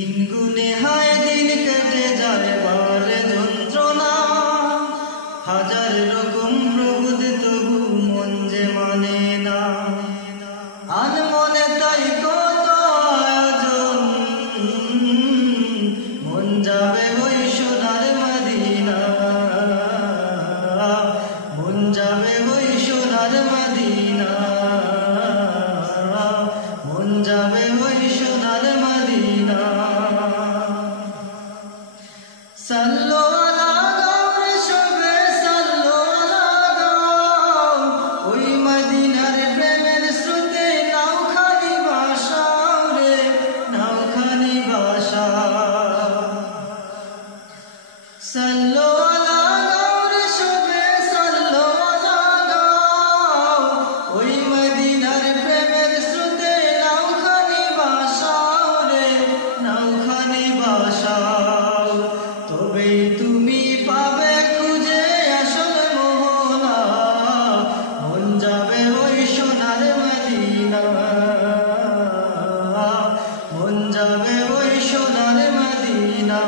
দিন গুনে হায় দিন কেটে যায় বারে যন্ত্রণা, হাজার রকম প্রভুদ তবু মন যে মানে না। আনমনে তাই কত আয়োজন, মন যাবে ওই সোনার মদিনা, মন যাবে ওই সোনার মদিনা, মন যাবে ওই সোনার মদিনা। সাল্লু আলা গাওরে সবে সাল্লু আলা গাও, ওই মদিনার প্রেমের স্রোতে নাওখানি ভাসাও রে, নাওখানি ভাসাও। সাল্লু আলা গাওরে সবে সাল্লু আলা গাও, ওই মদিনার প্রেমের স্রোতে নাওখানি ভাসাও রে, নাওখানি ভাসাও। তবেই তুমি পাবে খুঁজে আসল মোহনা, মন যাবে ওই সোনার মদিনা, মন যাবে ওই সোনার মদিনা।